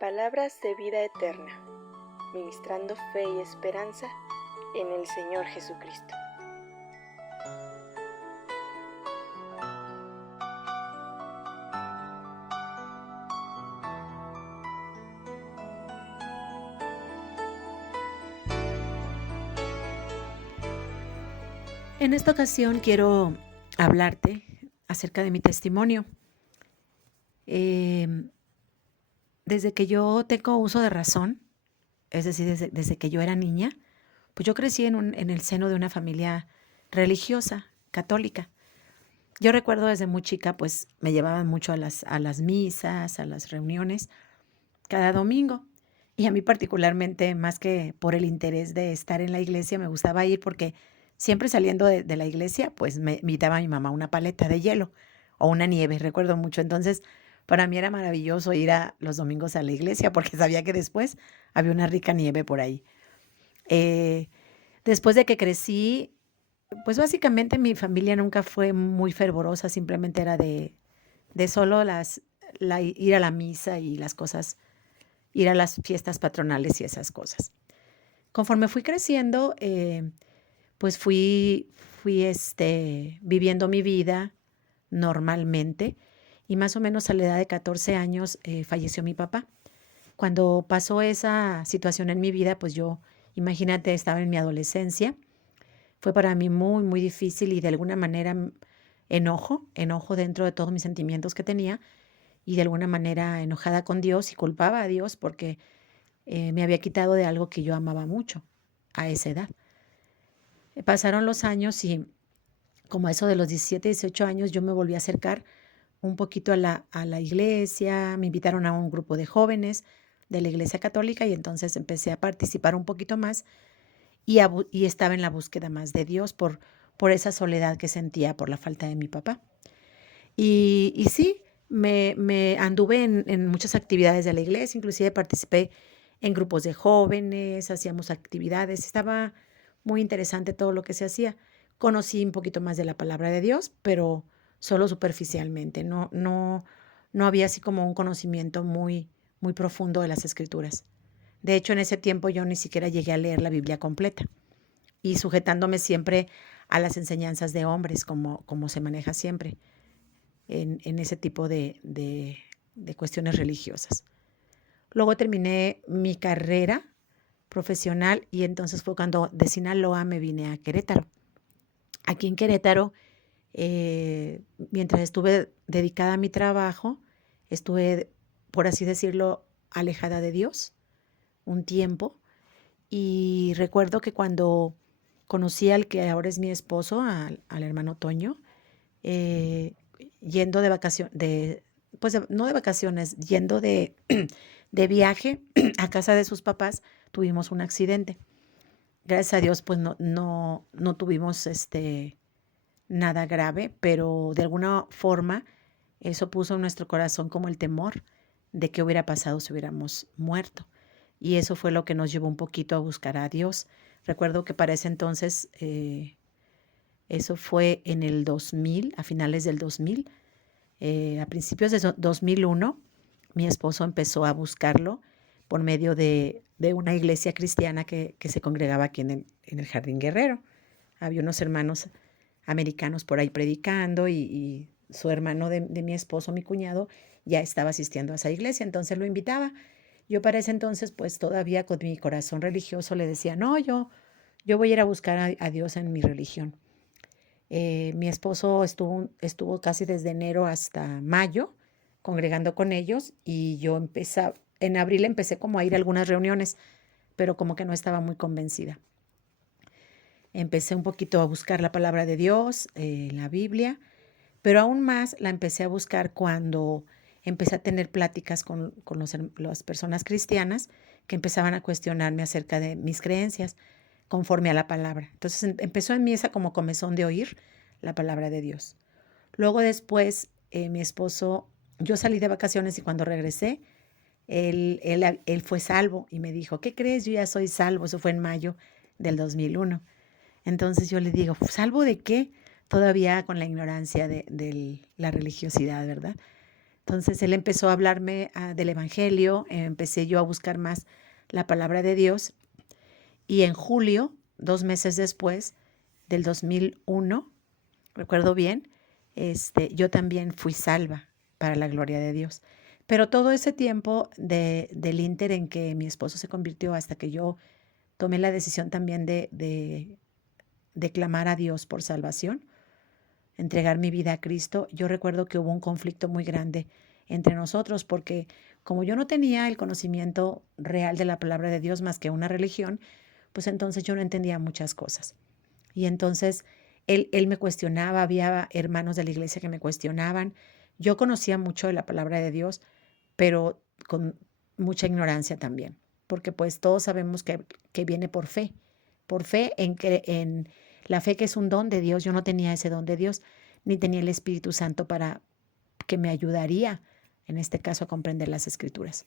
Palabras de vida eterna, ministrando fe y esperanza en el Señor Jesucristo. En esta ocasión quiero hablarte acerca de mi testimonio. Desde que yo tengo uso de razón, es decir, desde que yo era niña, pues yo crecí en el seno de una familia religiosa, católica. Yo recuerdo desde muy chica, pues me llevaban mucho a las misas, a las reuniones, cada domingo. Y a mí particularmente, más que por el interés de estar en la iglesia, me gustaba ir porque siempre saliendo de la iglesia, pues me invitaba a mi mamá una paleta de hielo o una nieve, recuerdo mucho. Entonces, para mí era maravilloso ir a los domingos a la iglesia porque sabía que después había una rica nieve por ahí. Eh, Después de que crecí, pues básicamente mi familia nunca fue muy fervorosa, simplemente era de solo ir a la misa y las cosas, ir a las fiestas patronales y esas cosas. Conforme fui creciendo, pues fui viviendo mi vida normalmente y más o menos a la edad de 14 años falleció mi papá. Cuando pasó esa situación en mi vida, pues yo, imagínate, estaba en mi adolescencia. Fue para mí muy, muy difícil y de alguna manera enojo dentro de todos mis sentimientos que tenía y de alguna manera enojada con Dios y culpaba a Dios porque me había quitado de algo que yo amaba mucho a esa edad. Pasaron los años y como a eso de los 17, 18 años yo me volví a acercar un poquito a la iglesia, me invitaron a un grupo de jóvenes de la iglesia católica y entonces empecé a participar un poquito más y estaba en la búsqueda más de Dios por esa soledad que sentía por la falta de mi papá. Y sí, me anduve en muchas actividades de la iglesia, inclusive participé en grupos de jóvenes, hacíamos actividades, estaba muy interesante todo lo que se hacía. Conocí un poquito más de la palabra de Dios, pero solo superficialmente, no había así como un conocimiento muy, muy profundo de las escrituras. De hecho, en ese tiempo yo ni siquiera llegué a leer la Biblia completa y sujetándome siempre a las enseñanzas de hombres, como se maneja siempre en ese tipo de cuestiones religiosas. Luego terminé mi carrera profesional y entonces fue cuando de Sinaloa me vine a Querétaro. Aquí en Querétaro, mientras estuve dedicada a mi trabajo, estuve, por así decirlo, alejada de Dios un tiempo. Y recuerdo que cuando conocí al que ahora es mi esposo, al hermano Toño, eh, yendo de vacaciones, no de vacaciones, yendo de viaje a casa de sus papás, tuvimos un accidente. Gracias a Dios, pues no tuvimos nada grave, pero de alguna forma eso puso en nuestro corazón como el temor de qué hubiera pasado si hubiéramos muerto. Y eso fue lo que nos llevó un poquito a buscar a Dios. Recuerdo que para ese entonces, eso fue en el 2000, a finales del 2000, a principios de 2001, mi esposo empezó a buscarlo por medio de una iglesia cristiana que se congregaba aquí en el Jardín Guerrero. Había unos hermanos americanos por ahí predicando y su hermano de mi esposo, mi cuñado, ya estaba asistiendo a esa iglesia, entonces lo invitaba. Yo para ese entonces, pues todavía con mi corazón religioso le decía, no, yo voy a ir a buscar a Dios en mi religión. Mi esposo estuvo casi desde enero hasta mayo congregando con ellos y yo en abril empecé como a ir a algunas reuniones, pero como que no estaba muy convencida. Empecé un poquito a buscar la palabra de Dios, la Biblia, pero aún más la empecé a buscar cuando empecé a tener pláticas con las personas cristianas que empezaban a cuestionarme acerca de mis creencias conforme a la palabra. Entonces empezó en mí esa como comezón de oír la palabra de Dios. Luego después, mi esposo, yo salí de vacaciones y cuando regresé, él fue salvo y me dijo, ¿qué crees? Yo ya soy salvo. Eso fue en mayo del 2001. Entonces yo le digo, ¿salvo de qué? Todavía con la ignorancia de la religiosidad, ¿verdad? Entonces él empezó a hablarme del Evangelio, empecé yo a buscar más la palabra de Dios y en julio, 2 meses después del 2001, recuerdo bien, yo también fui salva para la gloria de Dios. Pero todo ese tiempo del ínter en que mi esposo se convirtió hasta que yo tomé la decisión también de clamar a Dios por salvación, entregar mi vida a Cristo, yo recuerdo que hubo un conflicto muy grande entre nosotros porque como yo no tenía el conocimiento real de la palabra de Dios más que una religión, pues entonces yo no entendía muchas cosas. Y entonces él me cuestionaba, había hermanos de la iglesia que me cuestionaban. Yo conocía mucho de la palabra de Dios, pero con mucha ignorancia también, porque pues todos sabemos que viene por fe en la fe que es un don de Dios. Yo no tenía ese don de Dios, ni tenía el Espíritu Santo para que me ayudaría, en este caso, a comprender las Escrituras.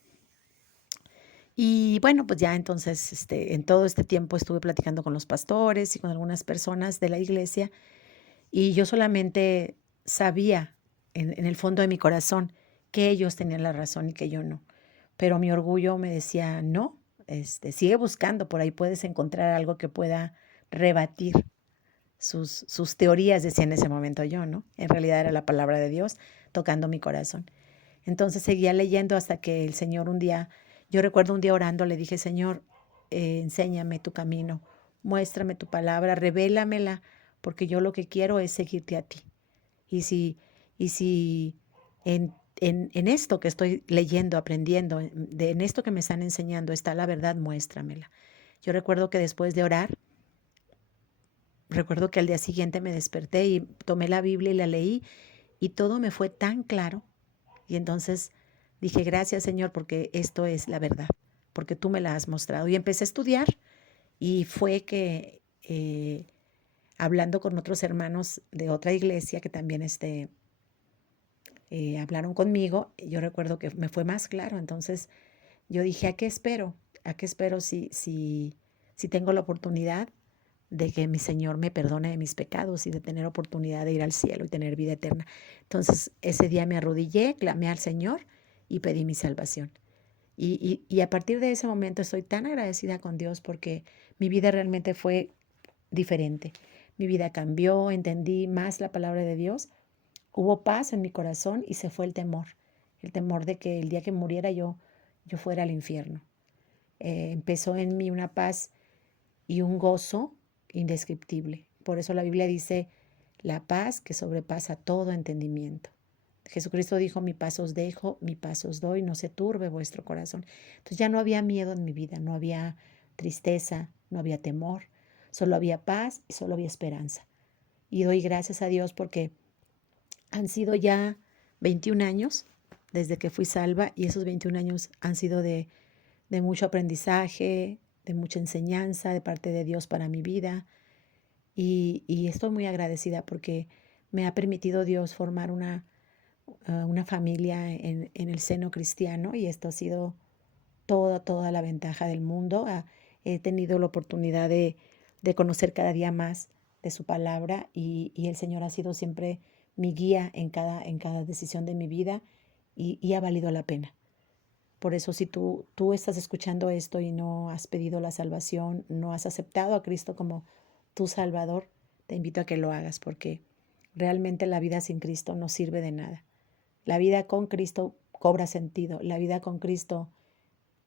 Y bueno, pues ya entonces, en todo este tiempo estuve platicando con los pastores y con algunas personas de la iglesia y yo solamente sabía en el fondo de mi corazón que ellos tenían la razón y que yo no. Pero mi orgullo me decía, no, sigue buscando, por ahí puedes encontrar algo que pueda rebatir sus teorías, decía en ese momento yo, ¿no? En realidad era la palabra de Dios tocando mi corazón. Entonces seguía leyendo hasta que el Señor un día, yo recuerdo un día orando, le dije, Señor, enséñame tu camino, muéstrame tu palabra, revélamela, porque yo lo que quiero es seguirte a ti. Y si en esto que estoy leyendo, aprendiendo, en esto que me están enseñando está la verdad, muéstramela. Yo recuerdo que después de orar, recuerdo que al día siguiente me desperté y tomé la Biblia y la leí y todo me fue tan claro. Y entonces dije, gracias Señor, porque esto es la verdad, porque tú me la has mostrado. Y empecé a estudiar y fue que hablando con otros hermanos de otra iglesia que también hablaron conmigo, yo recuerdo que me fue más claro. Entonces yo dije, ¿a qué espero? ¿A qué espero si tengo la oportunidad de que mi Señor me perdone de mis pecados y de tener oportunidad de ir al cielo y tener vida eterna? Entonces ese día me arrodillé, clamé al Señor y pedí mi salvación. Y a partir de ese momento estoy tan agradecida con Dios porque mi vida realmente fue diferente. Mi vida cambió, entendí más la palabra de Dios, hubo paz en mi corazón y se fue el temor de que el día que muriera yo fuera al infierno. Empezó en mí una paz y un gozo indescriptible. Por eso la Biblia dice, la paz que sobrepasa todo entendimiento. Jesucristo dijo, mi paz os dejo, mi paz os doy, no se turbe vuestro corazón. Entonces ya no había miedo en mi vida, no había tristeza, no había temor, solo había paz y solo había esperanza. Y doy gracias a Dios porque han sido ya 21 años desde que fui salva y esos 21 años han sido de mucho aprendizaje, de mucha enseñanza de parte de Dios para mi vida y estoy muy agradecida porque me ha permitido Dios formar una familia en el seno cristiano y esto ha sido toda la ventaja del mundo. He tenido la oportunidad de conocer cada día más de su palabra y el Señor ha sido siempre mi guía en cada decisión de mi vida y ha valido la pena. Por eso si tú estás escuchando esto y no has pedido la salvación, no has aceptado a Cristo como tu Salvador, te invito a que lo hagas porque realmente la vida sin Cristo no sirve de nada. La vida con Cristo cobra sentido, la vida con Cristo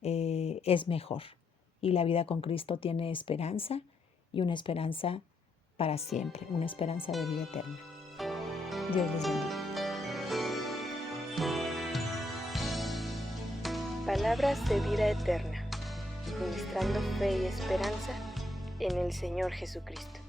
es mejor y la vida con Cristo tiene esperanza y una esperanza para siempre, una esperanza de vida eterna. Dios les bendiga. Palabras de vida eterna, ministrando fe y esperanza en el Señor Jesucristo.